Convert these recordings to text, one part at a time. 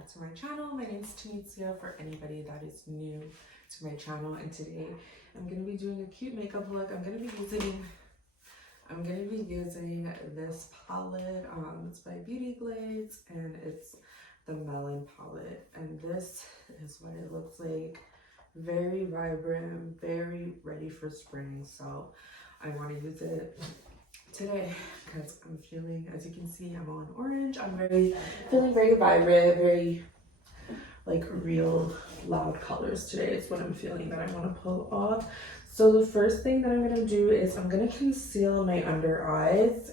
back to my channel. My name is Tenysiah for anybody that is new to my channel, and today I'm going to be doing a cute makeup look. I'm going to be using this palette. It's by Beauty Glades and it's the Melon palette, and this is what it looks like. Very vibrant, very ready for spring, so I want to use it today because I'm feeling, as you can see, I'm on orange. I'm feeling very vibrant, very like real loud colors today. It's what I'm feeling that I want to pull off. So the first thing that I'm going to do is I'm going to conceal my under eyes.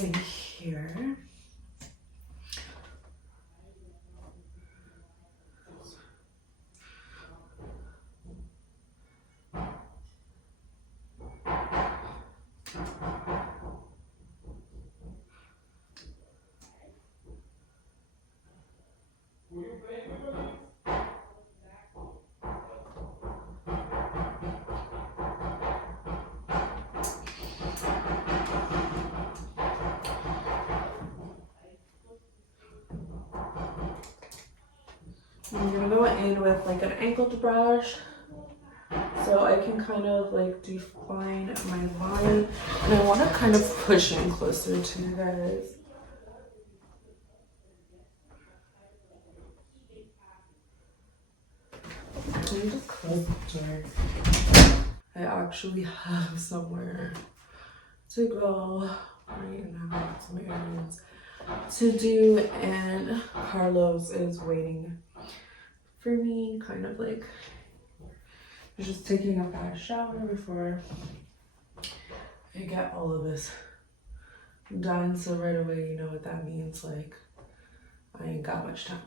In here. I'm gonna go in with like an angled brush so I can kind of like define my line, and I want to kind of push in closer to you guys. Can you just close the door? I actually have somewhere to go right now, some errands to do, and Carlos is waiting for me, kind of like just taking a fast shower before I get all of this done. So right away, you know what that means, like I ain't got much time.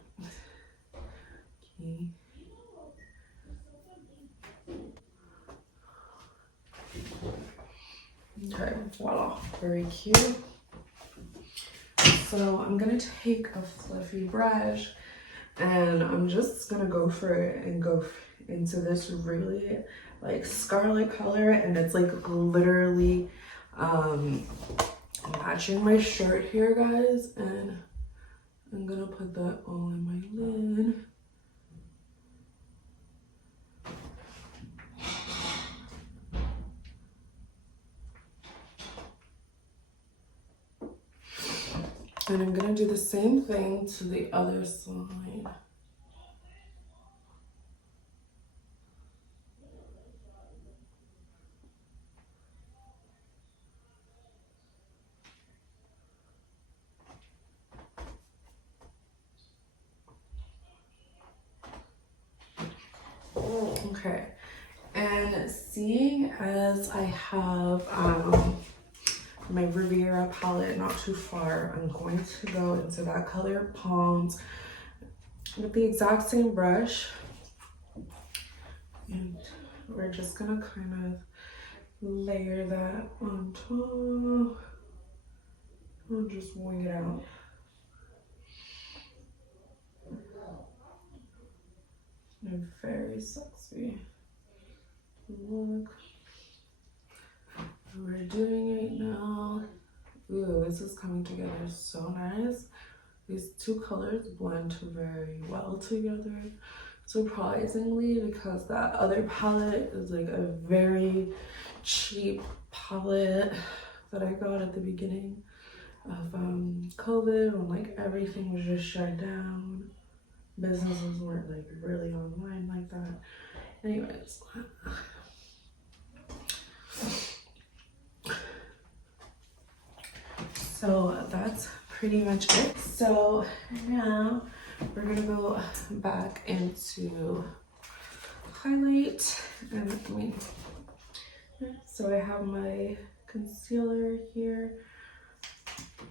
Okay, voila, very cute. So I'm gonna take a fluffy brush and I'm just gonna go for it and go into this really like scarlet color, and it's like literally matching my shirt here, guys, and I'm gonna put that all in my lid. And I'm gonna do the same thing to the other side. Okay, and seeing as I have my Riviera palette not too far, I'm going to go into that color, Palms, with the exact same brush, and we're just gonna kind of layer that on top and just wing it out. And very sexy look we're doing right now. Ooh, this is coming together so nice. These two colors blend very well together, surprisingly, because that other palette is like a very cheap palette that I got at the beginning of COVID, when like everything was just shut down. Businesses weren't like really online like that. Anyways, so that's pretty much it. So now we're gonna go back into highlight, and so I have my concealer here,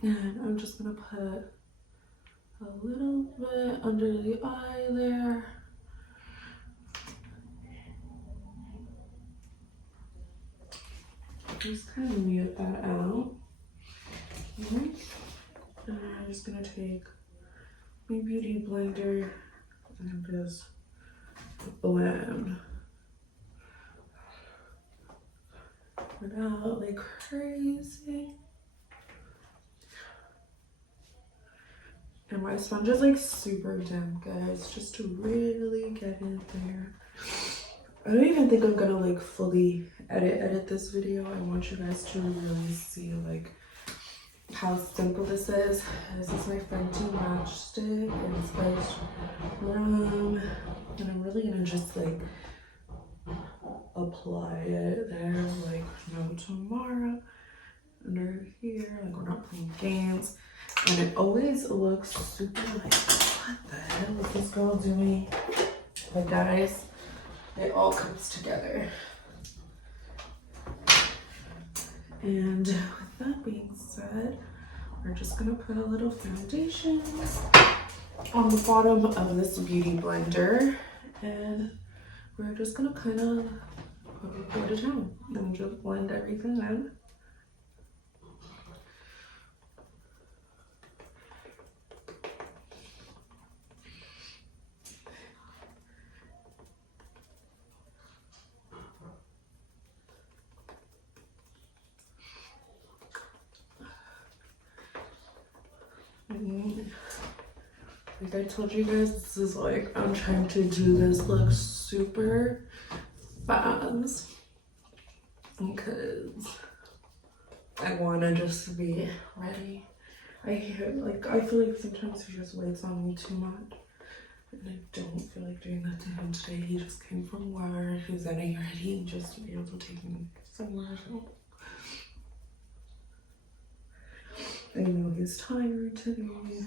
and I'm just gonna put a little bit under the eye there. Just kind of mute that out. Okay. And I'm just gonna take my beauty blender and just blend it out like crazy. And my sponge is like super damp, guys, just to really get in there. I don't even think I'm gonna like fully edit this video. I want you guys to really see like how simple this is. This is my Fenty matchstick and it's by and I'm really gonna just like apply it there like no tomorrow. Under here, like we're not playing games. And it always looks super like, what the hell is this girl doing? But guys, it all comes together. And with that being said, we're just gonna put a little foundation on the bottom of this beauty blender. And we're just gonna kind of put it down and just blend everything in. Like I told you guys, this is like, I'm trying to do this look super fast because I want to just be ready. I feel like sometimes he just waits on me too much. And I don't feel like doing that to him today. He just came from work. He's getting ready just to be able to take me somewhere. So I know he's tired today.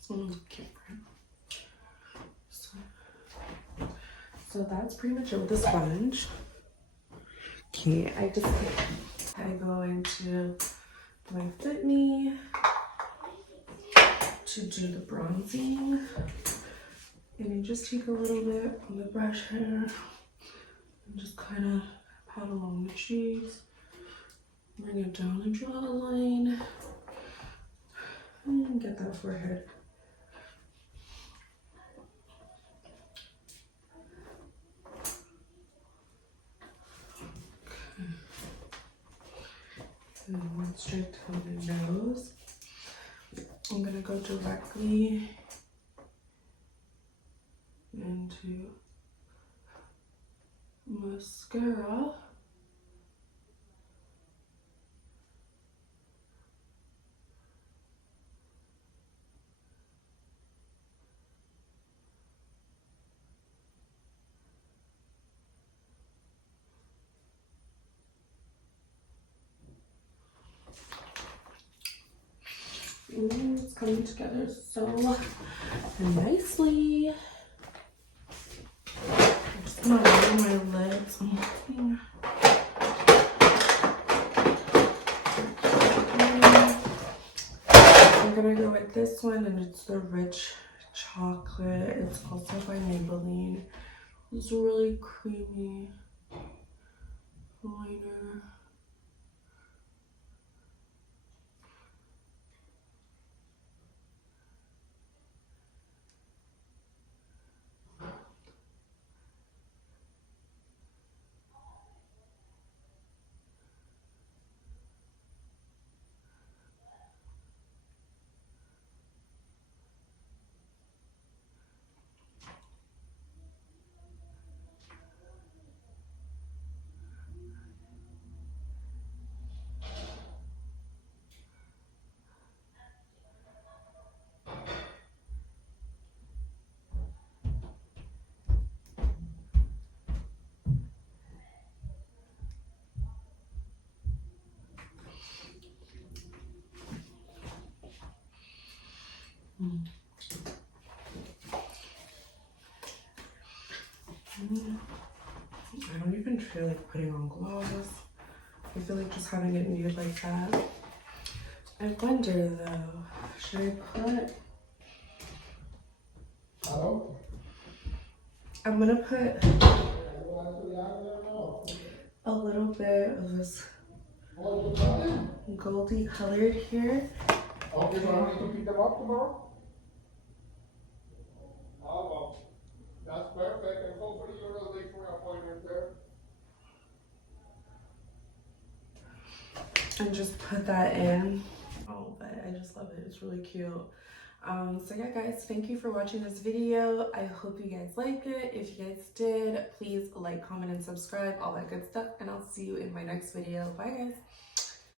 So I'm cute for him. So that's pretty much it with the sponge. Okay, I go into my Fit Me to do the bronzing. And you just take a little bit on the brush here and just kind of pat along the cheeks. Bring it down the jawline and get that forehead. Okay. And then straight down the nose. I'm gonna go directly into mascara. Ooh, it's coming together so nicely. I'm just gonna line my lips. I'm gonna go with this one, and it's the Rich Chocolate. It's also by Maybelline. It's a really creamy liner. I don't even feel like putting on gloss. I feel like just having it nude like that. I wonder though, should I put... Hello? I'm gonna put a little bit of this goldy colored here. Okay, so I need to pick them up tomorrow? Oh, well, that's perfect, and hopefully you're not late for an appointment there. and just put that in. Oh, but I just love it. It's really cute. So yeah, guys, thank you for watching this video. I hope you guys liked it. If you guys did, please like, comment, and subscribe, all that good stuff. And I'll see you in my next video. Bye, guys.